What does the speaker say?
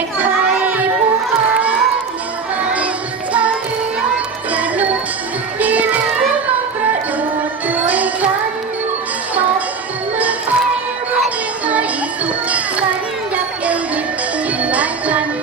ด็กไทยผู้อ่านเมื่อไหร่ชาติะนุกดีเนื้อมันกระโดดด้วยกันตบมือไทยรักไม่สุขสันยักเอวดิบจินตนาการ